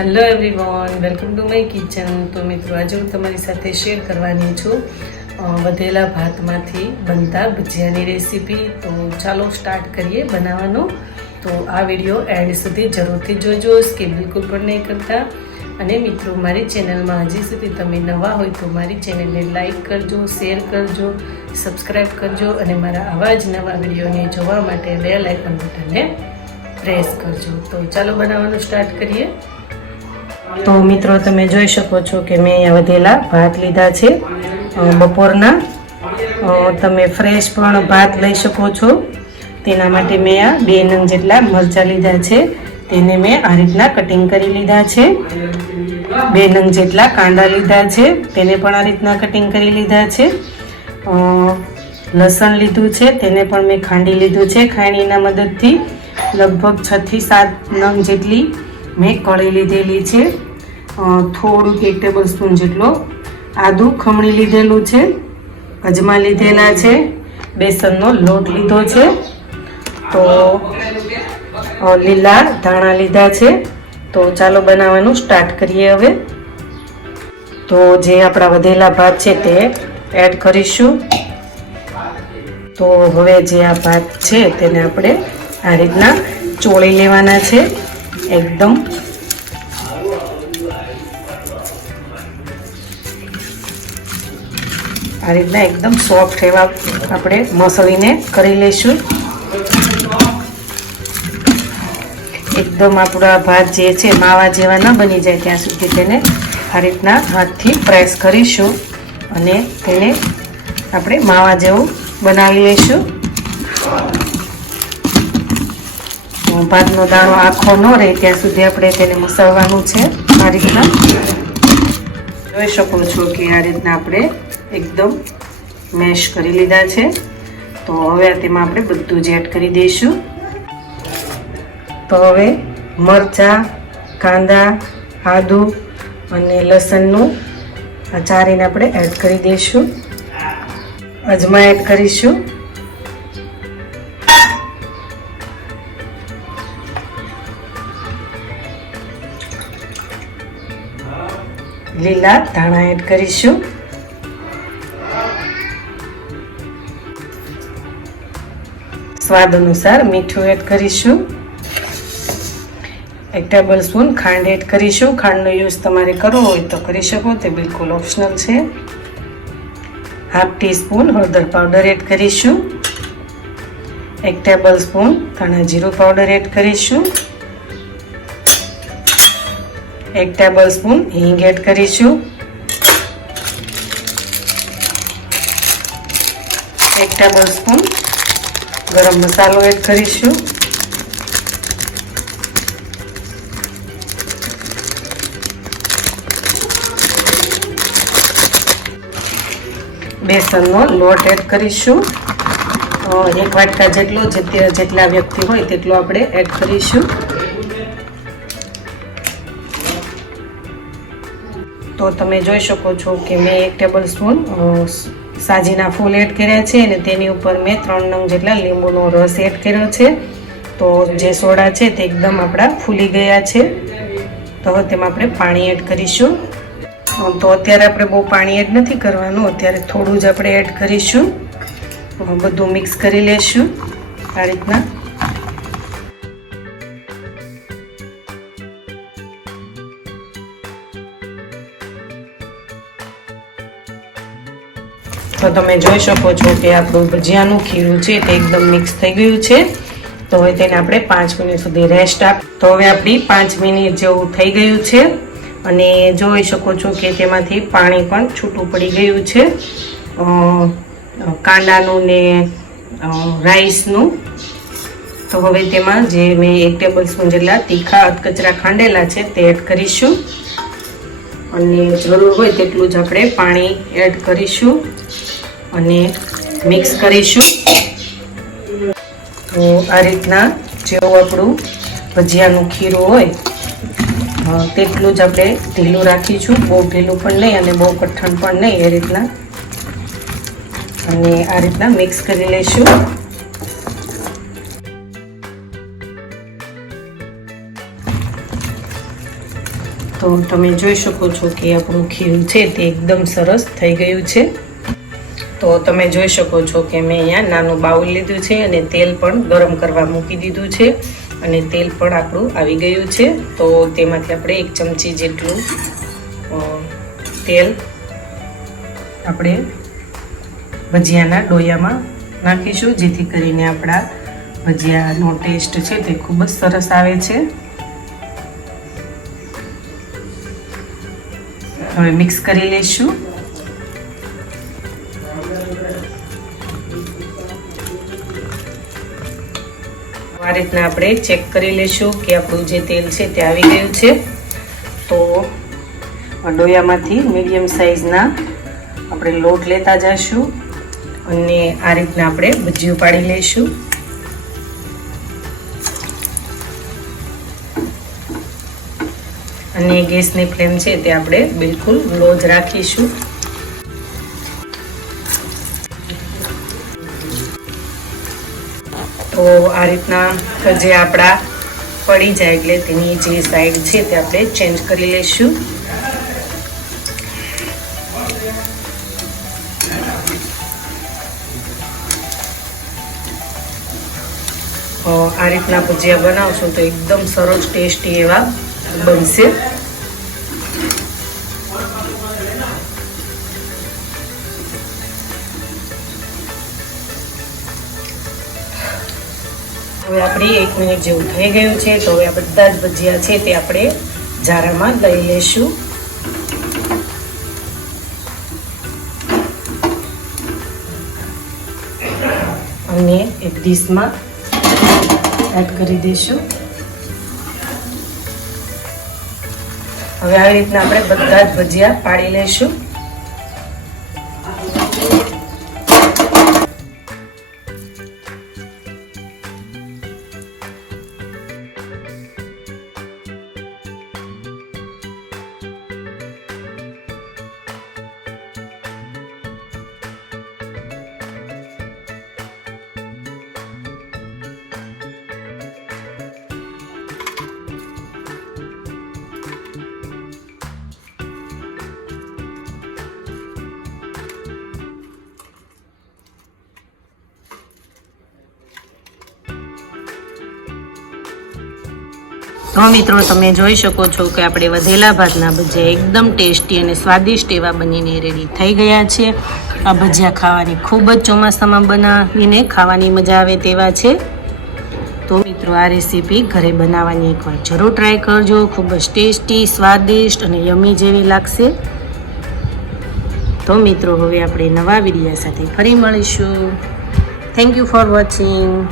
Hello everyone welcome to my kitchen તો મિત્રો, આજે હું તમારી સાથે શેર કરવાની છું વધેલા ભાતમાંથી બનતા ભજીયાની રેસીપી તો ચાલો સ્ટાર્ટ કરીએ બનાવવાનું. તો આ વીડિયો એન્ડ સુધી જરૂરથી જોજો સ્કીપ બિલકુલ પણ નહીં કરતા. અને મિત્રો, મારી ચેનલમાં હજી સુધી તમે નવા હોય તો મારી ચેનલને લાઈક કરજો શેર કરજો સબસ્ક્રાઈબ કરજો અને મારા આવા જ નવા વિડીયોને જોવા માટે બેલ આઇકન બટનને પ્રેસ કરજો. તો ચાલો બનાવવાનું સ્ટાર્ટ કરીએ. તો મિત્રો, તમે જોઈ શકો છો કે મેં અહીંયા વધેલા ભાત લીધા છે. બપોરના. તમે ફ્રેશ પણ ભાત લઈ શકો છો. તેના માટે મેં આ બે નંગ જેટલા મરચાં લીધા છે. તેને મેં આ રીતના કટિંગ કરી લીધા છે. બે નંગ જેટલા કાંદા લીધા છે. તેને પણ આ રીતના કટિંગ કરી લીધા છે. લસણ લીધું છે. તેને પણ મેં ખાંડી લીધું છે ખાંડીના મદદથી. લગભગ છથી સાત નંગ જેટલી મેં કળી લીધેલી છે. થોડુંક એક ટેબલ સ્પૂન જેટલો આદું ખમણી લીધેલું છે. અજમા લીધેલા છે. બેસનનો લોટ લીધો છે. તો લીલા ધાણા લીધા છે. તો ચાલો બનાવવાનું સ્ટાર્ટ કરીએ હવે. તો જે આપણા વધેલા ભાત છે તે એડ કરીશું. તો હવે જે આ ભાત છે તેને આપણે આ રીતના ચોળી લેવાના છે. એકદમ. આ રીતના એકદમ સોફ્ટ એવા આપણે મસળીને કરી લઈશું. એકદમ આપણા ભાત જે છે, માવા જેવા ન બની જાય ત્યાં સુધી તેને આ રીતના હાથથી પ્રેસ કરીશું અને તેને આપણે માવા જેવું બનાવી લઈશું. ભાતનો દાણો આખો ન રહે, ત્યાં સુધી આપણે તેને મસળવાનું છે આ રીતના. જોઈ શકો છો કે આ રીતના આપણે એકદમ મેશ કરી લીધા છે. તો હવે તેમાં આપણે બધું જ એડ કરી દઈશું. તો હવે મરચાં, કાંદા, આદુ અને લસણનું આ ચારીને આપણે એડ કરી દઈશું. અજમા એડ કરીશું. લીલા ધાણા એડ કરીશું. સ્વાદ અનુસાર મીઠું એડ કરીશું. એક ટેબલ સ્પૂન ખાંડ એડ કરીશું. ખાંડનો યુઝ તમારે કરવો હોય તો કરી શકો, તે બિલકુલ ઓપ્શનલ છે. હાફ ટી સ્પૂન હળદર પાવડર એડ કરીશું. એક ટેબલ સ્પૂન ધાણા જીરું પાવડર એડ કરીશું. એક ટેબલ સ્પૂન હિંગ એડ કરીશું. એક ટેબલ સ્પૂન ગરમ મસાલો એડ કરીશું. બેસનનો લોટ એડ કરીશું. એક વાટકા જેટલો જેટલા વ્યક્તિ હોય તેટલો આપણે એડ કરીશું. તો તમે જોઈ શકો છો કે મેં એક ટેબલ સ્પૂન સાજીના ફૂલ એડ કર્યા છે અને તેની ઉપર મેં ત્રણ નંગ જેટલા લીંબુનો રસ એડ કર્યો છે. તો જે સોડા છે તે એકદમ આપણા ફૂલી ગયા છે. તો હવે તેમાં આપણે પાણી એડ કરીશું. તો અત્યારે આપણે બહુ પાણી એડ નથી કરવાનું, અત્યારે થોડું જ આપણે એડ કરીશું. બધું મિક્સ કરી લેશું. આ રીતના. તમે જોઈ શકો છો કે આપણું ભજીયાનું ખીરું છે તે એકદમ મિક્સ થઈ ગયું છે. તો હવે તેને આપણે પાંચ મિનિટ સુધી રેસ્ટ આપ તો હવે આપણી પાંચ મિનિટ જેવું થઈ ગયું છે. અને જોઈ શકો છો કે તેમાંથી પાણી પણ છૂટું પડી ગયું છે. કાંદાનું ને રાઈસનું તો હવે તેમાં જે મેં એક ટેબલ જેટલા તીખા અધકચરા ખાંડેલા છે તે એડ કરીશું. અને જરૂર હોય તેટલું જ આપણે પાણી એડ કરીશું. અને મિક્સ કરીશું. તો આ રીતના જેવું આપણું ભજીયાનું ખીરું હોય તેટલું જ આપણે ઢીલું રાખીશું. બહુ ઢીલું પણ નહીં અને બહુ કઠણ પણ નહીં એ રીતના. અને આ રીતના મિક્સ કરી લઈશું. તો તમે જોઈ શકો છો કે આપણું ખીરું છે તે એકદમ સરસ થઈ ગયું છે. તો તમે જોઈ શકો છો કે મેં અહીંયા નાનું બાઉલ લીધું છે અને તેલ પણ ગરમ કરવા મૂકી દીધું છે અને તેલ પણ આપણું આવી ગયું છે. તો તેમાંથી આપણે એક ચમચી જેટલું તેલ આપણે ભજીયાના ડોયામાં નાખીશું, જેથી કરીને આપણા ભજીયાનો ટેસ્ટ છે તે ખૂબ જ સરસ આવે છે. હવે મિક્સ કરી લઈશું. આ રીતના આપણે ચેક કરી લઈશું કે આપણું જે તેલ છે તે આવી ગયું છે. તો ડોયામાંથી મીડિયમ સાઇઝના આપણે લોટ લેતા જઈશું અને આ રીતના આપણે ભજીયું પાડી લઈશું. અને ગેસની ફ્લેમ છે તે આપણે બિલકુલ લો જ રાખીશું. તો આ રીતના જે આપણા પડી જાય એટલે તેની જે સાઈડ છે તે આપણે ચેન્જ કરી લઈશું. આ રીતના ભજીયા બનાવશો તો એકદમ સરસ ટેસ્ટી એવા બનશે. હવે આપણી એક મિનિટ જેવું થઈ ગયું છે તો હવે આ બધા જ ભજીયા છે તે આપણે જારામાં લઈ લેશું અને એક ડીશમાં એડ કરી દઈશું. હવે આવી રીતના આપણે બધા જ ભજીયા પાડી લઈશું. તો મિત્રો, તમે જોઈ શકો છો કે આપણે વધેલા ભાતના ભજીયા એકદમ ટેસ્ટી અને સ્વાદિષ્ટ એવા બનીને રેડી થઈ ગયા છે. આ ભજીયા ખાવાની ખૂબ જ ચોમાસામાં બનાવીને ખાવાની મજા આવે તેવા છે. તો મિત્રો, આ રેસીપી ઘરે બનાવવાની એકવાર જરૂર ટ્રાય કરજો. ખૂબ જ ટેસ્ટી, સ્વાદિષ્ટ અને યમી જેવી લાગશે. તો મિત્રો, હવે આપણે નવા વિડીયા સાથે ફરી મળીશું. Thank you for watching